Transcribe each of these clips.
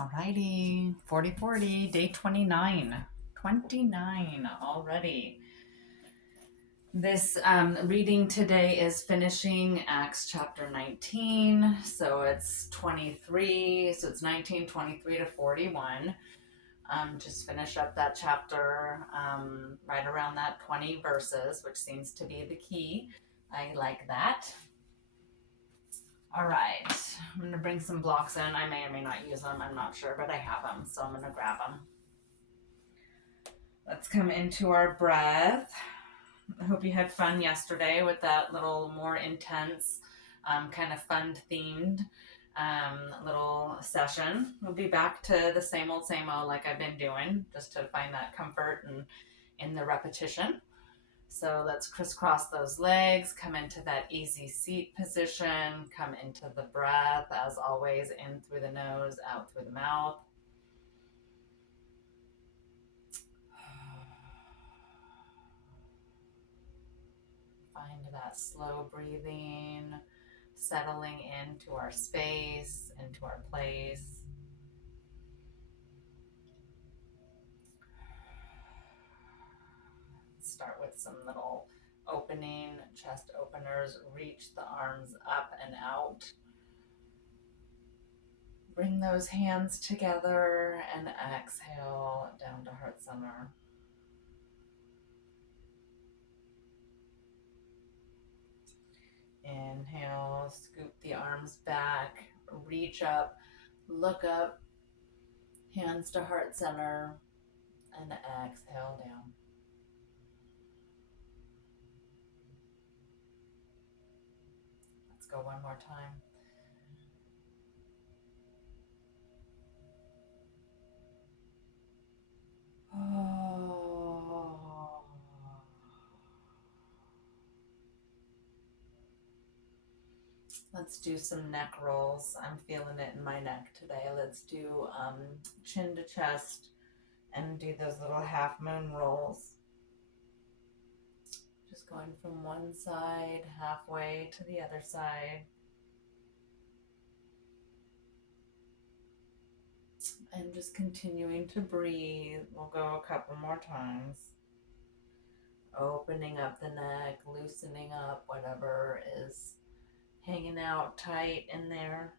Alrighty, 40 day 29. 29 already. This reading today is finishing Acts chapter 19. So it's 23, so it's 19, 23 to 41. Just finish up that chapter right around that 20 verses, which seems to be the key. I like that. All right, I'm going to bring some blocks in. I may or may not use them. I'm not sure, but I have them, so I'm going to grab them. Let's come into our breath. I hope you had fun yesterday with that little more intense, kind of fun themed little session. We'll be back to the same old like I've been doing, just to find that comfort and in the repetition. So let's crisscross those legs, come into that easy seat position, come into the breath, as always, in through the nose, out through the mouth. Find that slow breathing, settling into our space, into our place. Start with some little opening, chest openers. Reach the arms up and out. Bring those hands together and exhale down to heart center. Inhale, scoop the arms back, reach up, look up, hands to heart center, and exhale down. Let's go one more time. Oh. Let's do some neck rolls. I'm feeling it in my neck today. Let's do chin to chest and do those little half moon rolls. Just going from one side halfway to the other side. And just continuing to breathe. We'll go a couple more times. Opening up the neck, loosening up whatever is hanging out tight in there.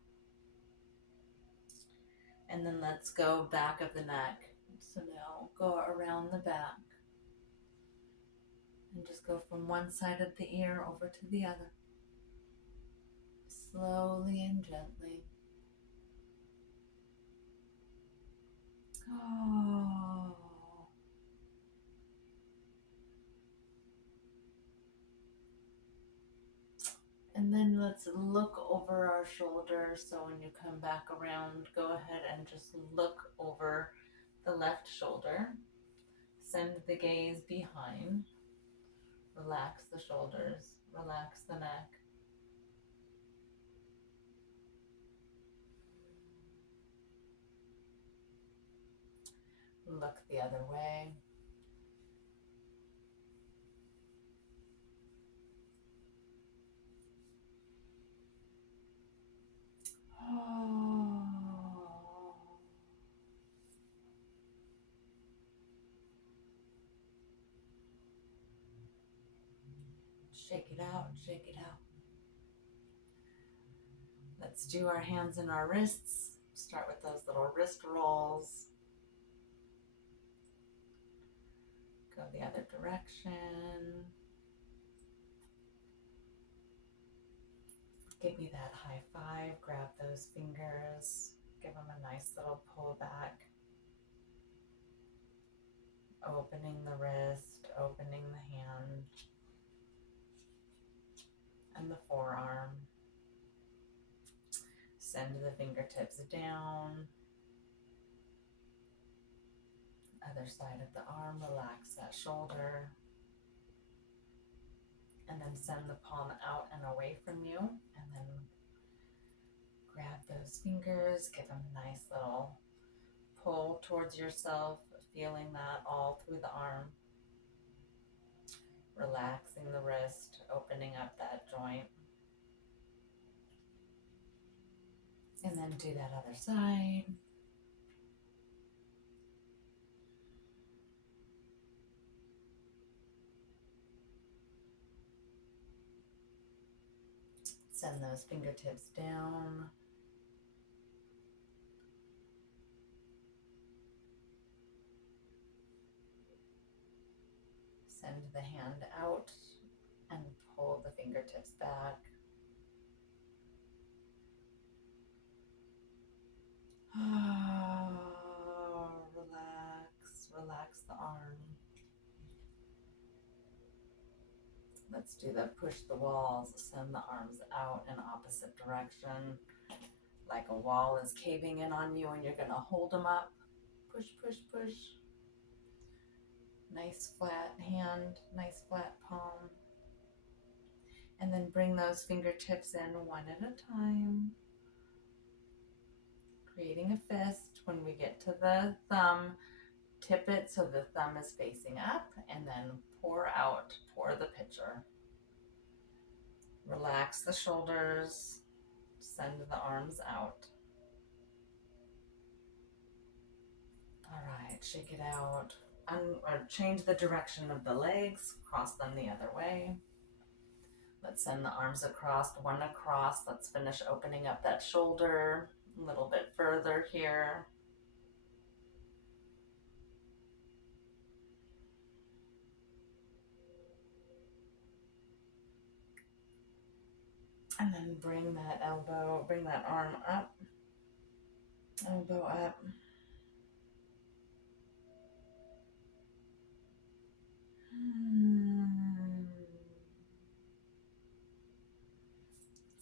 And then let's go back of the neck. So now go around the back. And just go from one side of the ear over to the other. Slowly and gently. Oh. And then let's look over our shoulder. So when you come back around, go ahead and just look over the left shoulder. Send the gaze behind. Relax the shoulders. Relax the neck. Look the other way. Oh. Shake it out, shake it out. Let's do our hands and our wrists. Start with those little wrist rolls. Go the other direction. Give me that high five. Grab those fingers. Give them a nice little pull back. Opening the wrist, opening the hand, and the forearm. Send the fingertips down. Other side of the arm, relax that shoulder. And then send the palm out and away from you. And then grab those fingers, give them a nice little pull towards yourself, feeling that all through the arm. Relaxing the wrist, opening up that joint. And then do that other side. Send those fingertips down. Send the hand out and pull the fingertips back. Relax the arm. Let's do the push the walls, send the arms out in opposite direction. Like a wall is caving in on you and you're gonna hold them up. Push, push, push. Nice flat hand, nice flat palm. And then bring those fingertips in one at a time. Creating a fist. When we get to the thumb, tip it so the thumb is facing up and then pour out, pour the pitcher. Relax the shoulders, send the arms out. All right, shake it out. Or change the direction of the legs, cross them the other way. Let's send the arms across, one across. Let's finish opening up that shoulder a little bit further here. And then bring that arm up, elbow up.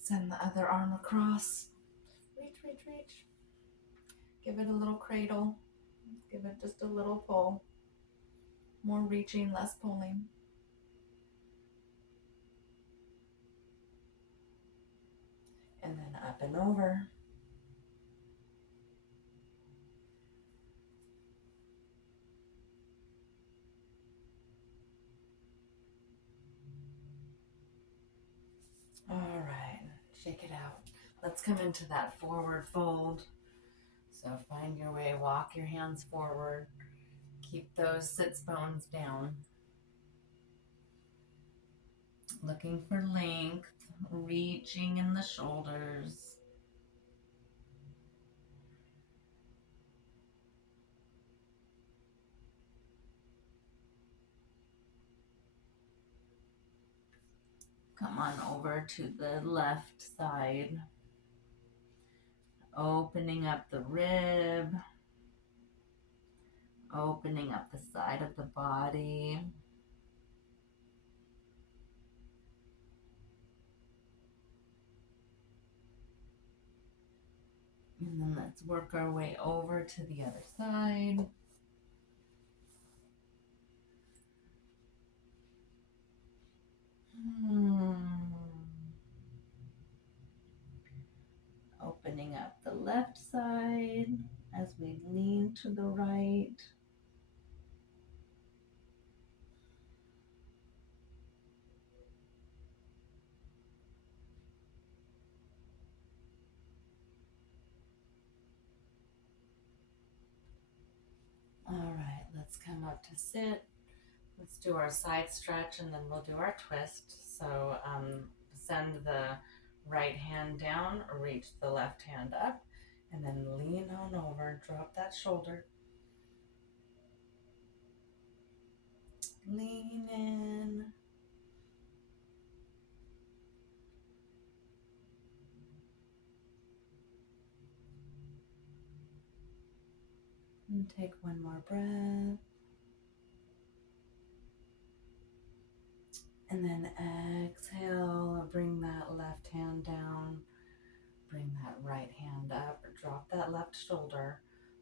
Send the other arm across. Reach, reach, reach. Give it a little cradle. Give it just a little pull. More reaching, less pulling. And then up and over. All right, shake it out. Let's come into that forward fold. So find your way, walk your hands forward. Keep those sits bones down. Looking for length, reaching in the shoulders. Come on over to the left side. Opening up the rib. Opening up the side of the body. And then let's work our way over to the other side. Opening up the left side as we lean to the right. All right, let's come up to sit. Let's do our side stretch and then we'll do our twist. So send the right hand down, reach the left hand up, and then lean on over, drop that shoulder. Lean in. And take one more breath. And then exhale, bring that left hand down, bring that right hand up, or drop that left shoulder.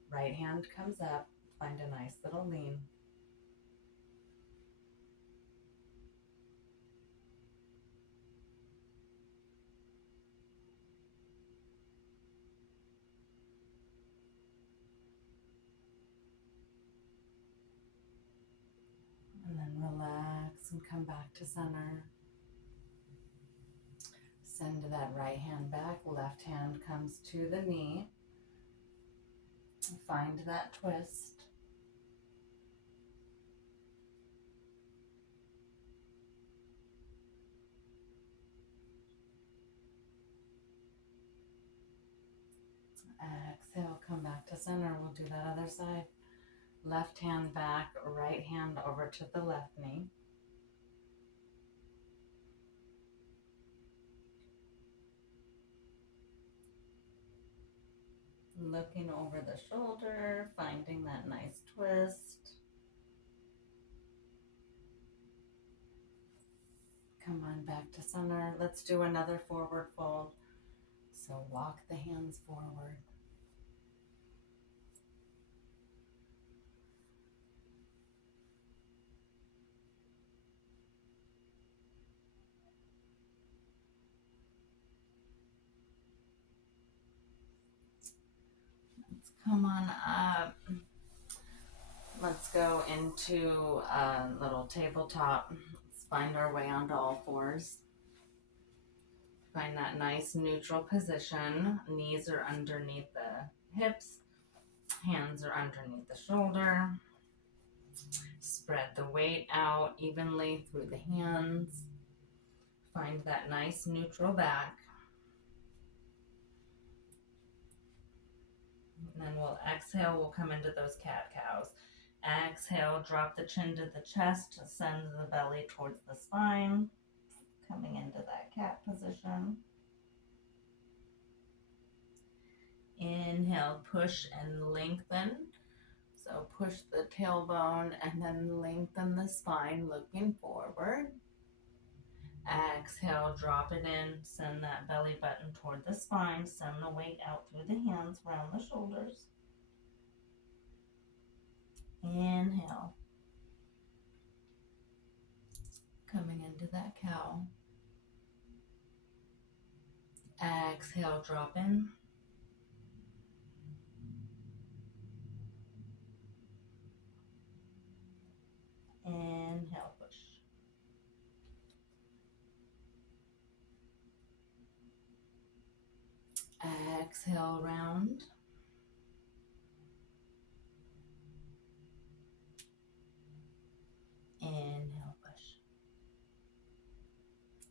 Right hand comes up, find a nice little lean. And then relax and come back to center. Send that right hand back, left hand comes to the knee. Find that twist. Come back to center. We'll do that other side. Left hand back, right hand over to the left knee. Looking over the shoulder, finding that nice twist. Come on back to center. Let's do another forward fold. So walk the hands forward. Let's come on up. Let's go into a little tabletop. Let's find our way onto all fours. Find that nice neutral position. Knees are underneath the hips. Hands are underneath the shoulder. Spread the weight out evenly through the hands. Find that nice neutral back. And then we'll exhale, we'll come into those cat-cows. Exhale, drop the chin to the chest, send the belly towards the spine. Coming into that cat position. Inhale, push and lengthen. So push the tailbone and then lengthen the spine, looking forward. Exhale, drop it in, send that belly button toward the spine, send the weight out through the hands, round the shoulders. Inhale. Coming into that cow. Exhale, drop in. Inhale, push. Exhale, round. Inhale, push.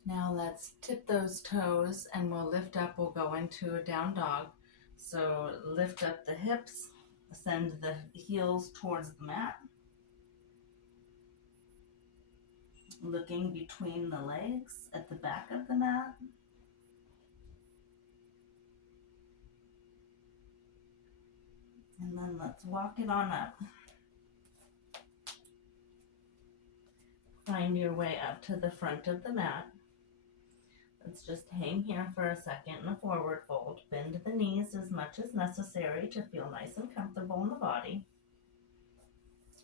Now let's tip those toes and we'll lift up. We'll go into a down dog. So lift up the hips, send the heels towards the mat. Looking between the legs at the back of the mat. And then let's walk it on up. Find your way up to the front of the mat. Let's just hang here for a second in a forward fold. Bend the knees as much as necessary to feel nice and comfortable in the body.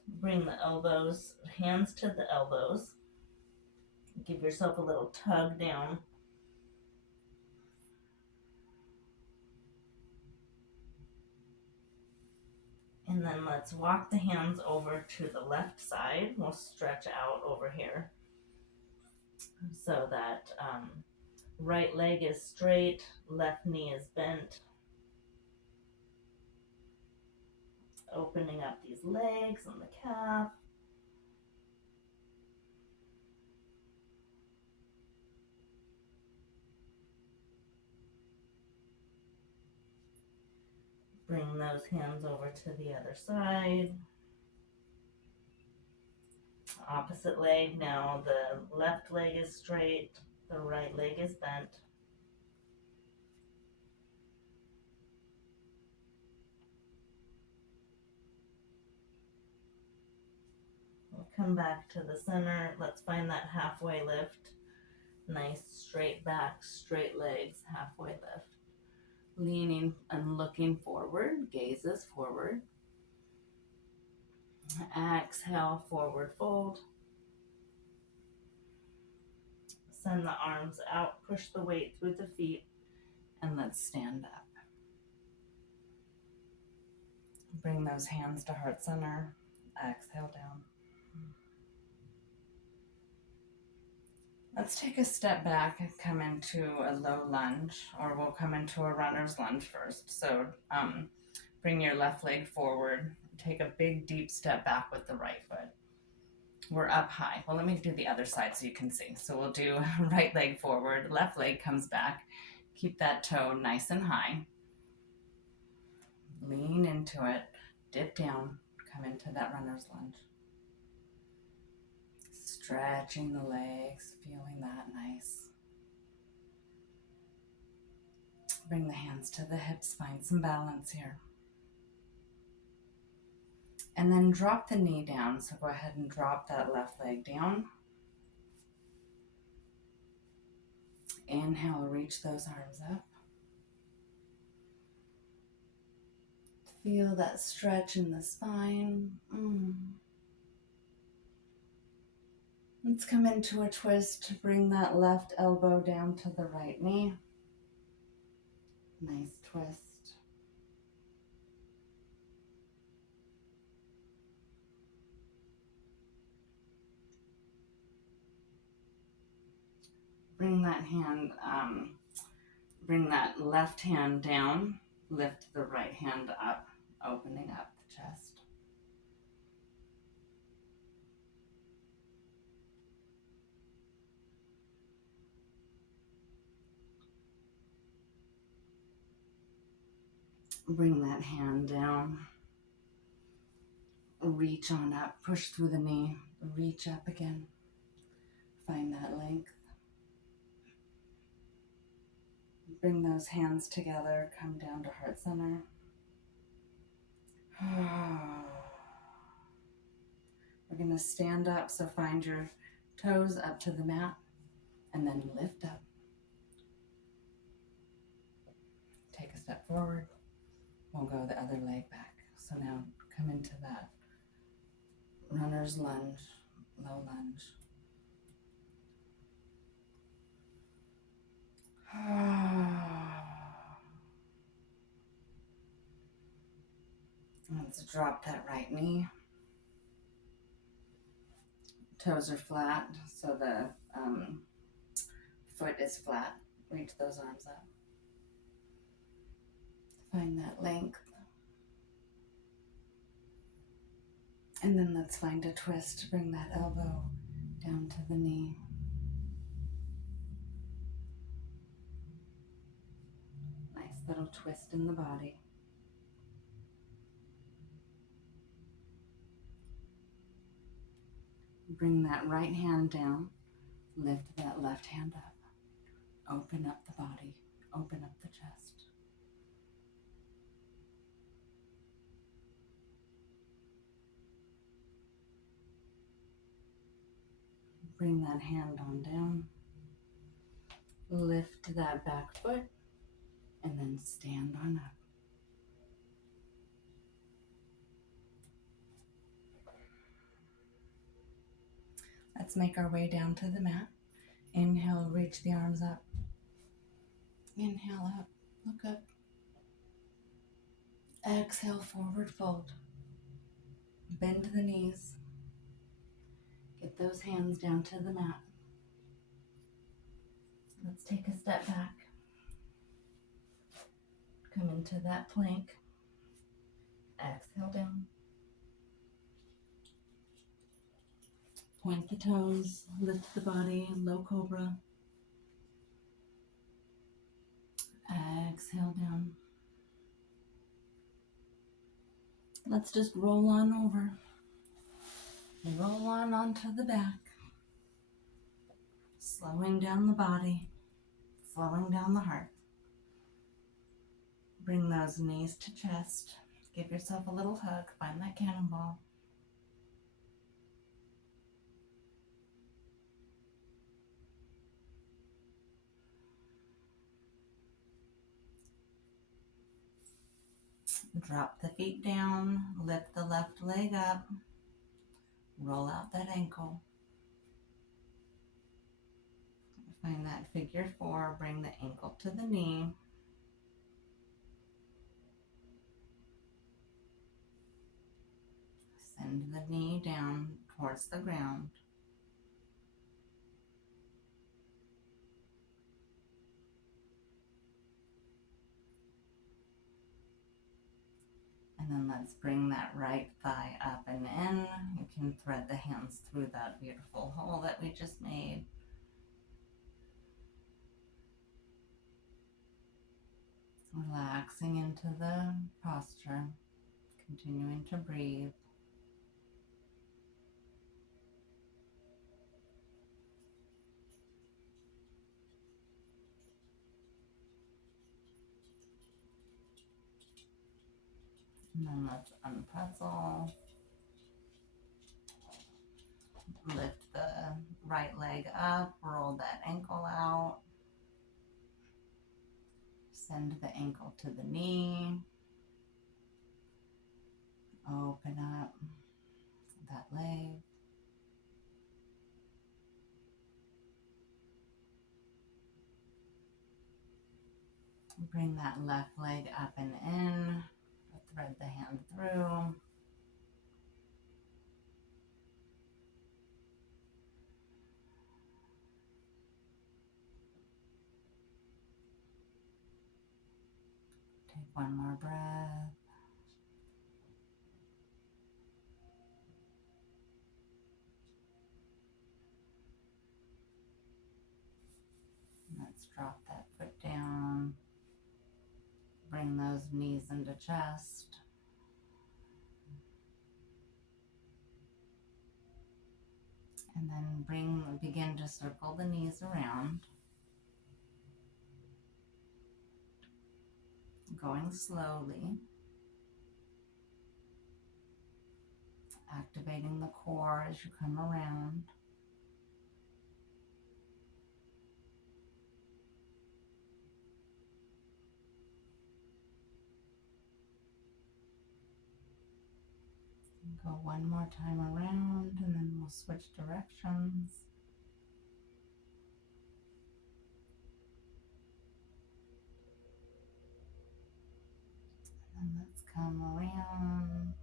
Bring the elbows, hands to the elbows. Give yourself a little tug down. And then let's walk the hands over to the left side. We'll stretch out over here so that right leg is straight, left knee is bent. Opening up these legs and the calf. Bring those hands over to the other side. Opposite leg. Now the left leg is straight, the right leg is bent. We'll come back to the center. Let's find that halfway lift. Nice straight back, straight legs, halfway lift. Leaning and looking forward, gazes forward. Exhale, forward fold. Send the arms out, push the weight through the feet, and let's stand up. Bring those hands to heart center. Exhale down. Let's take a step back and come into a low lunge, or we'll come into a runner's lunge first. So bring your left leg forward. Take a big, deep step back with the right foot. We're up high. Well, let me do the other side so you can see. So we'll do right leg forward, left leg comes back. Keep that toe nice and high. Lean into it. Dip down, come into that runner's lunge. Stretching the legs, feeling that nice. Bring the hands to the hips, find some balance here. And then drop the knee down. So go ahead and drop that left leg down. Inhale, reach those arms up. Feel that stretch in the spine. Let's come into a twist to bring that left elbow down to the right knee. Nice twist. Bring that left hand down, lift the right hand up, opening up the chest. Bring that hand down, reach on up, push through the knee, reach up again, find that length. Bring those hands together, come down to heart center. We're going to stand up, so find your toes up to the mat and then lift up. Take a step forward. We'll go the other leg back. So now come into that runner's lunge, low lunge. Let's drop that right knee. Toes are flat, so the foot is flat. Reach those arms up. Find that length. And then let's find a twist. Bring that elbow down to the knee. Nice little twist in the body. Bring that right hand down. Lift that left hand up. Open up the body. Open up the chest. Bring that hand on down. Lift that back foot and then stand on up. Let's make our way down to the mat. Inhale, reach the arms up. Inhale up, look up. Exhale, forward fold. Bend the knees. Get those hands down to the mat. Let's take a step back. Come into that plank. Exhale down. Point the toes, lift the body, low cobra. Exhale down. Let's just roll on over. Roll on onto the back. Slowing down the body, slowing down the heart. Bring those knees to chest. Give yourself a little hug. Find that cannonball. Drop the feet down. Lift the left leg up. Roll out that ankle. Find that figure four. Bring the ankle to the knee. Send the knee down towards the ground. And then let's bring that right thigh up and in. You can thread the hands through that beautiful hole that we just made. Relaxing into the posture. Continuing to breathe. And then let's unpretzel. Lift the right leg up, roll that ankle out. Send the ankle to the knee. Open up that leg. Bring that left leg up and in. Thread the hand through. Take one more breath. Let's drop that foot down. Bring those knees into chest. And then begin to circle the knees around. Going slowly. Activating the core as you come around. Go one more time around and then we'll switch directions. And let's come around.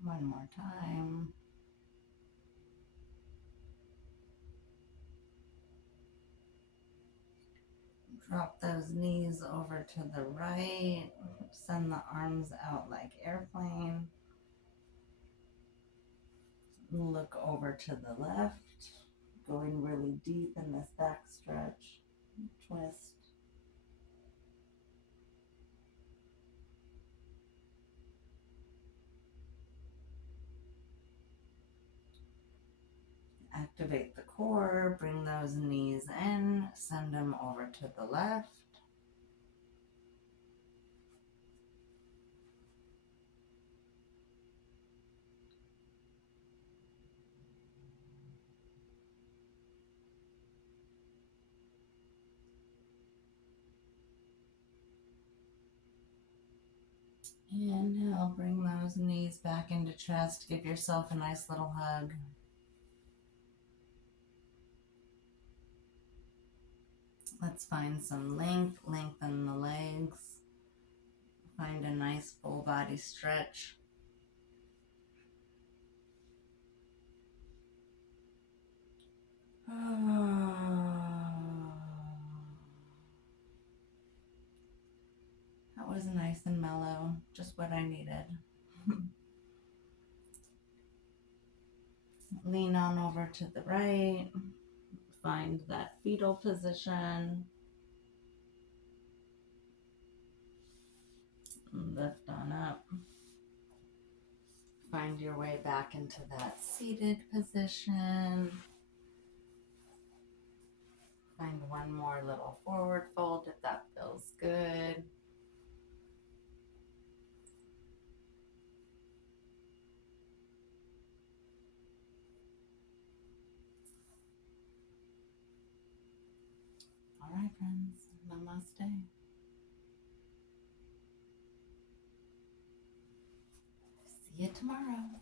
One more time. Drop those knees over to the right. Send the arms out like airplane. Look over to the left. Going really deep in this back stretch. Twist. Activate the core, bring those knees in, send them over to the left. Inhale, bring those knees back into chest. Give yourself a nice little hug. Let's find some length, lengthen the legs. Find a nice full body stretch. That was nice and mellow, just what I needed. Lean on over to the right. Find that fetal position. Lift on up. Find your way back into that seated position. Find one more little forward fold if that feels good. All right, friends. Namaste. See you tomorrow.